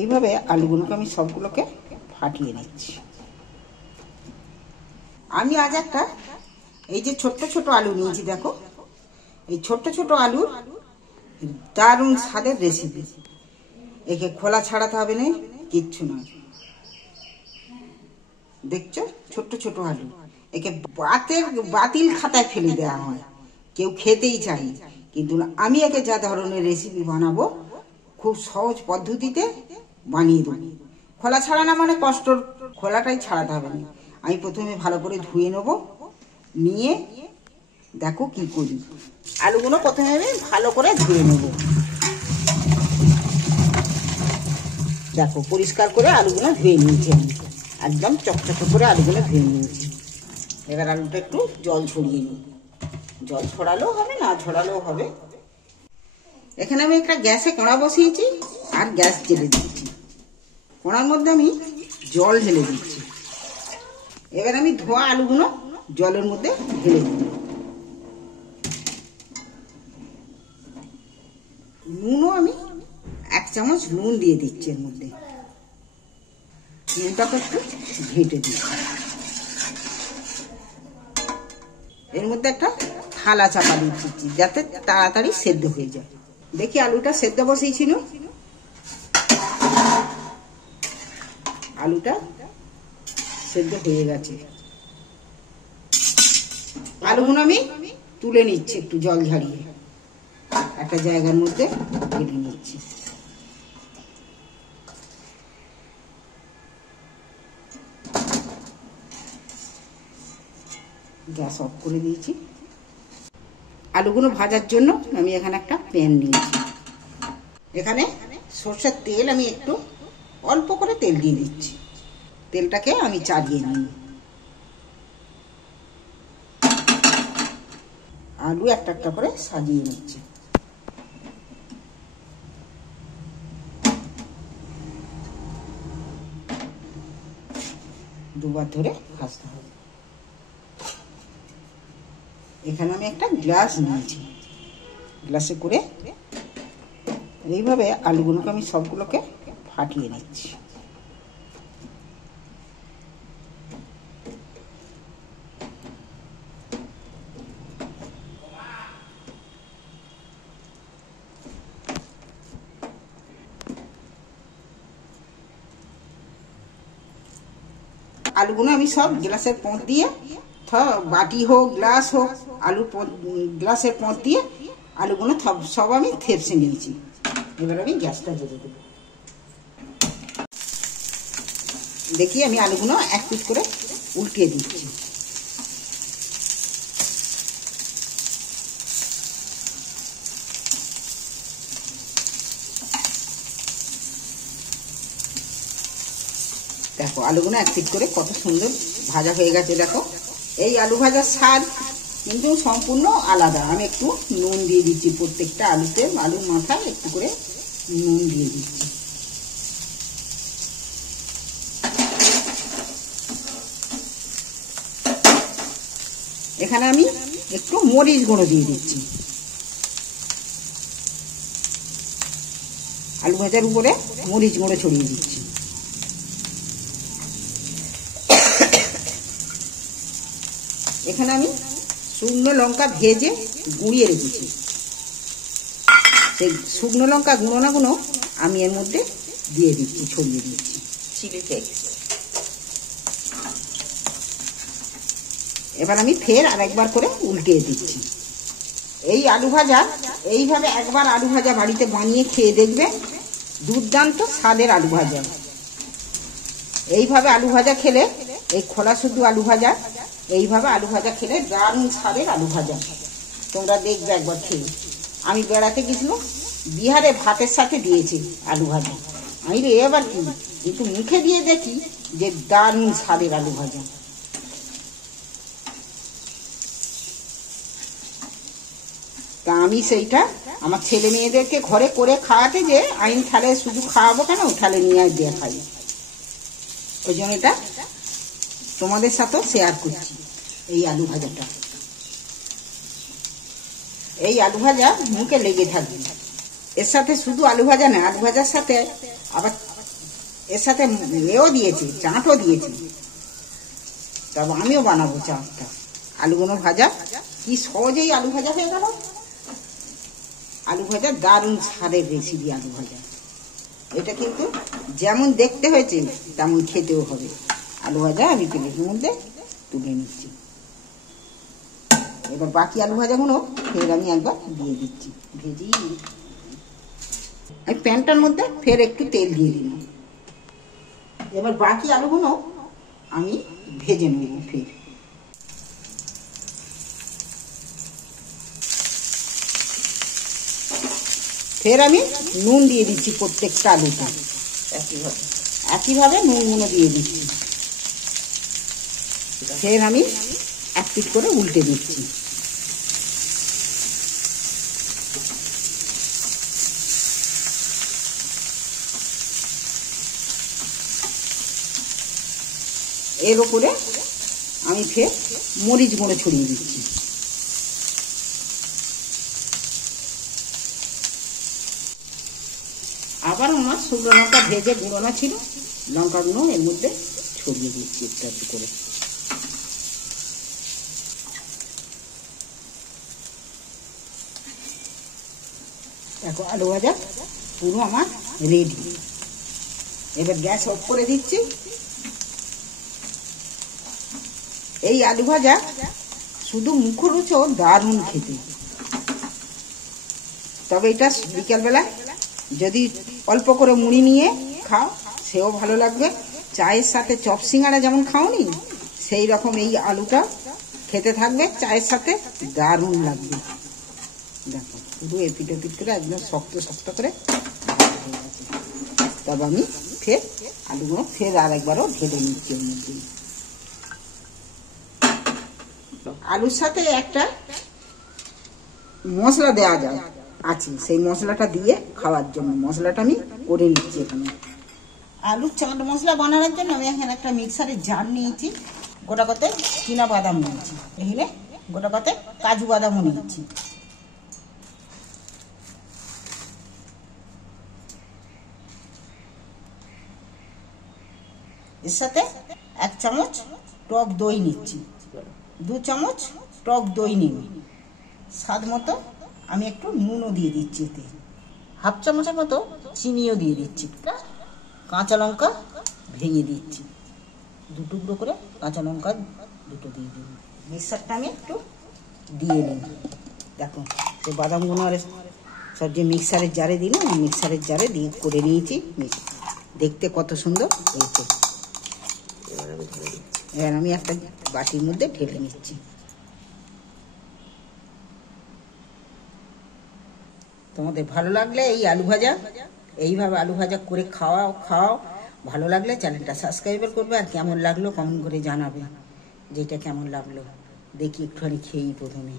এইভাবে আলুগুলোকে আমি সবগুলোকে ফাটিয়ে নিচ্ছি। আমি আজ একটা এই যে ছোট্ট ছোট আলু নিয়েছি, দেখো এই ছোট্ট ছোট আলুর দারুণ স্বাদের রেসিপি। একে খোলা ছাড়াতে হবে না, কিচ্ছু নয়। দেখছো ছোট্ট ছোট আলু, একে বাতিল খাতায় ফেলে দেওয়া হয়, কেউ খেতেই চায়। কিন্তু আমি একে যা ধরনের রেসিপি বানাবো খুব সহজ পদ্ধতিতে বানিয়ে দেবো। খোলা ছাড়ানো মানে কষ্টর, খোলাটাই ছাড়াতে হবে না। আমি প্রথমে ভালো করে ধুয়ে নেব, নিয়ে দেখো কি করি। আলুগুলো প্রথমে আমি ভালো করে ধুয়ে নেব। দেখো পরিষ্কার করে আলুগুলো ধুয়ে নিয়েছি, আমি একদম চকচকে করে আলুগুলো ধুয়ে নিয়েছি। এবার আলুটা একটু জল ছড়িয়ে নিই। জল ছড়ালেও হবে, না ছড়ালেও হবে। এখানে আমি একটা গ্যাসে কড়া বসিয়েছি আর গ্যাস জ্বেলে দিচ্ছি। কড়ার মধ্যে আমি জল ঢেলে দিচ্ছি। এবার আমি ধোয়া আলুগুলো জলের মধ্যে ঢেলে দিই। নুনও আমি 1 চামচ নুন দিয়ে দিচ্ছি এর মধ্যে। নুনটাকে একটু ঘেঁটে দিচ্ছি। এর মধ্যে একটা থালা চাপা দিয়ে দিচ্ছি যাতে তাড়াতাড়ি সেদ্ধ হয়ে যায়। দেখি আলুটা সেদ্ধ বসিয়েছিল, আলুটা সেদ্ধ হয়ে গেছে। আলুগুলো আমি তুলে নিচ্ছি একটু জল ঝাড়িয়ে, একটা জায়গার মধ্যে কেটে নিচ্ছি। গ্যাস অফ করে দিয়েছি। আলুগুলো ভাজার জন্য আমি এখানে একটা প্যান নিয়েছি। এখানে সরষের তেল আমি একটু অল্প করে তেল দিয়ে দিচ্ছি। তেলটাকে আমি চালিয়ে নিই। আলু একটা একটা করে সাজিয়ে নিচ্ছি। দুবার ধরে ভাজতে হবে। এখানে আমি একটা গ্লাস নিয়েছি, গ্লাসে করে এইভাবে আলুগুলোকে আমি সবগুলোকে ফাটিয়ে নিচ্ছি। আলুগুলো আমি সব গ্লাসের পথ দিয়ে, বাটি হোক গ্লাস হোক, গ্লাসের পথ দিয়ে আলুগুলো সব আমি থেপসে নিয়েছি। এবার আমি গ্যাসটা জ্বেলে দেবো। দেখি আমি আলুগুলো এক পিস করে উল্টিয়ে দিচ্ছি। দেখো আলুগুলো এক পিস করে কত সুন্দর ভাজা হয়ে গেছে। দেখো এই আলু ভাজার স্বাদ কিন্তু সম্পূর্ণ আলাদা। আমি একটু নুন দিয়ে দিচ্ছি, প্রত্যেকটা আলুতে, আলুর মাথায় একটু করে নুন দিয়ে দিচ্ছি। এখানে আমি একটু মরিচ গুঁড়ো দিয়ে দিচ্ছি। আলু ভাজার উপরে মরিচ গুঁড়ো ছড়িয়ে দিচ্ছি। এখানে আমি শুকনো লঙ্কা ভেজে গুঁড়িয়ে রেখেছি। সেই শুকনো লঙ্কা গুঁড়ো আমি এর মধ্যে দিয়ে দিচ্ছি, ছড়িয়ে দিচ্ছি। Chilli flakes. এবার আমি ফের আরেকবার করে উল্টিয়ে দিচ্ছি। এই আলু ভাজা, এইভাবে একবার আলু ভাজা বাড়িতে বানিয়ে খেয়ে দেখবে, দুর্দান্ত স্বাদের আলু ভাজা। এইভাবে আলু ভাজা খেলে, এই খোলা শুধু আলু ভাজা, এইভাবে আলু ভাজা খেলে দারুণ স্বাদের আলু ভাজা। তোমরা দেখবে একবার খেয়ে। আমি বেড়াতে গেছিলাম, বিহারে ভাতের সাথে দিয়েছি আলু ভাজা। আমি এবার কি একটু মুখে দিয়ে দেখি যে দারুণ স্বাদের আলু ভাজা। তা আমি সেইটা আমার ছেলে মেয়েদেরকে ঘরে করে খাওয়াতে, যে আমি তাহলে শুধু খাওয়াবো কেন, তাহলে নিয়ে দিয়ে খাই। ওই জন্য এটা তোমাদের সাথেও শেয়ার করছি। এই আলু ভাজাটা, এই আলু ভাজা মুখে লেগে থাকবে। এর সাথে শুধু আলু ভাজা না, আলু ভাজার সাথে আবার এর সাথে এও দিয়েছি, চাটও দিয়েছি। তবে আমিও বানাবো চাটটা। আলুগুলো ভাজা, কি সহজেই আলু ভাজা হয়ে গেল। আলু ভাজা দারুণ স্বাদের রেসিপি আলু ভাজা। এটা কিন্তু যেমন দেখতে হয়েছে তেমন খেতেও হবে। আলু ভাজা আমি প্লেটের মধ্যে তুলে নিচ্ছি। এবার বাকি আলু ভাজাগুলো ফের আমি একবার দিয়ে দিচ্ছি। ভেজি আমি প্যানটার মধ্যে ফের একটু তেল দিয়ে দিলাম। এবার বাকি আলুগুলো আমি ভেজে নেব। ফের আমি নুন দিয়ে দিচ্ছি প্রত্যেকটা আলুতে। একইভাবে নুনগুলো দিয়ে দিচ্ছি। ফের আমি এক পিঠ করে উল্টে দিচ্ছি। এর ওপরে আমি ফের মরিচ গুঁড়ো ছড়িয়ে দিচ্ছি। আবার আমার শুকনো লঙ্কা ভেজে গুঁড়োনো ছিল, লঙ্কাগুলো এর মধ্যে ছড়িয়ে দিচ্ছি একটু একটু করে। দেখো আলু ভাজা পুরো আমার রেডি। এবার গ্যাস অফ করে দিচ্ছি। এই আলু ভাজা শুধু মুখরোচক, দারুণ খেতে। তবে এটা বিকালবেলা যদি অল্প করে মুড়ি নিয়ে খাও সেও ভালো লাগবে। চায়ের সাথে চপ সিঙ্গাড়া যেমন খাওনি, সেই রকম এই আলুটা খেতে থাকবে চায়ের সাথে, দারুণ লাগবে। দেখো শুধু এপিট ওপিট করে একদম শক্ত শক্ত করে। তবে আমি ফের আলুগুলো ফের আরেকবারও ঢেলে নিচ্ছি ওর মধ্যে। আলুর সাথে একটা মশলা দেওয়া যায় আছে, সেই মশলাটা দিয়ে খাওয়ার জন্য মশলাটা আমি করে নিচ্ছি এখানে। আলুর চাট মশলা বানানোর জন্য আমি এখানে একটা মিক্সারের জার নিয়েছি। গোটা কতে চীনা বাদাম নিয়েছি, এখানে গোটা কতে কাজু বাদামও নিয়েছি। এর সাথে 1 চামচ টক দই নিচ্ছি, 2 চামচ টক দই নিন। স্বাদ মতো আমি একটু নুনও দিয়ে দিচ্ছি, এতে 1/2 চামচের মতো চিনিও দিয়ে দিচ্ছি। কাঁচা লঙ্কা ভেঙে দিচ্ছি, 2 টুকরো করে কাঁচা লঙ্কা দুটো দিয়ে দিন। মিক্সারটা আমি একটু দিয়ে নিই। দেখো এই বাদামগুলো আর সব যে মিক্সারের জারে দিলাম, মিক্সারের জারে দিয়ে করে নিয়েছি। দেখতে কত সুন্দর হয়েছে। এবার আমি একটা বাটির মধ্যে ঢেলে নিচ্ছি। তোমাদের ভালো লাগলে এই আলু ভাজা, এইভাবে আলু ভাজা করে খাও। ভালো লাগলে চ্যানেলটা সাবস্ক্রাইব করবে, আর কেমন লাগলো কমেন্ট করে জানাবে যেটা কেমন লাগলো। দেখি একটুখানি খেয়েই প্রথমে।